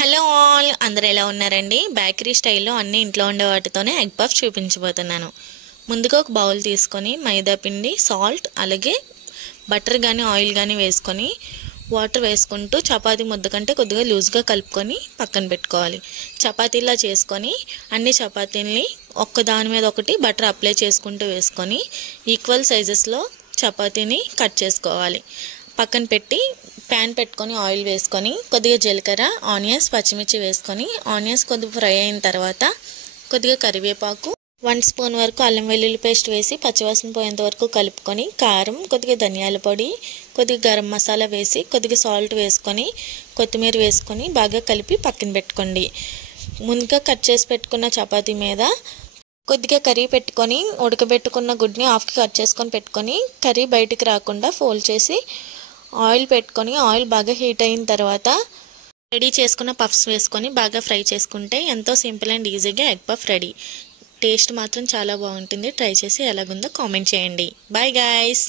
Hello all, అందరూ ఎలా ఉన్నారండి? బేకరీ స్టైల్లో అన్ని ఇంట్లో ఉండే వాటితోనే ఎగ్ పఫ్ చూపించబోతున్నాను. ముందుగా ఒక బౌల్ తీసుకొని మైదా పిండి, సాల్ట్, అలాగే బటర్ కానీ ఆయిల్ కానీ వేసుకొని వాటర్ వేసుకుంటూ చపాతీ ముద్ద కంటే కొద్దిగా లూజ్గా కలుపుకొని పక్కన పెట్టుకోవాలి. చపాతీలా చేసుకొని అన్ని చపాతీల్ని ఒక్కదాని మీద ఒకటి బటర్ అప్లై చేసుకుంటూ వేసుకొని ఈక్వల్ సైజెస్లో చపాతీని కట్ చేసుకోవాలి. పక్కన పెట్టి ప్యాన్ పెట్టుకొని ఆయిల్ వేసుకొని కొద్దిగా జీలకర్ర, ఆనియన్స్, పచ్చిమిర్చి వేసుకొని ఆనియన్స్ కొద్దిగా ఫ్రై అయిన తర్వాత కొద్దిగా కరివేపాకు, 1 స్పూన్ వరకు అల్లం వెల్లుల్లి పేస్ట్ వేసి పచ్చివాసన పోయేంత వరకు కలుపుకొని కారం, కొద్దిగా ధనియాల పొడి, కొద్దిగా గరం మసాలా వేసి కొద్దిగా సాల్ట్ వేసుకొని కొత్తిమీర వేసుకొని బాగా కలిపి పక్కన పెట్టుకోండి. ముందుగా కట్ చేసి పెట్టుకున్న చపాతీ మీద కొద్దిగా కర్రీ పెట్టుకొని ఉడకబెట్టుకున్న గుడ్ని హాఫ్కి కట్ చేసుకొని పెట్టుకొని కర్రీ బయటికి రాకుండా ఫోల్డ్ చేసి ఆయిల్ పెట్టుకొని ఆయిల్ బాగా హీట్ అయిన తర్వాత రెడీ చేసుకున్న పఫ్స్ వేసుకొని బాగా ఫ్రై చేసుకుంటే ఎంతో సింపుల్ అండ్ ఈజీగా ఎగ్ పఫ్ రెడీ. టేస్ట్ మాత్రం చాలా బాగుంటుంది. ట్రై చేసి ఎలాగుందో కామెంట్ చేయండి. Bye guys.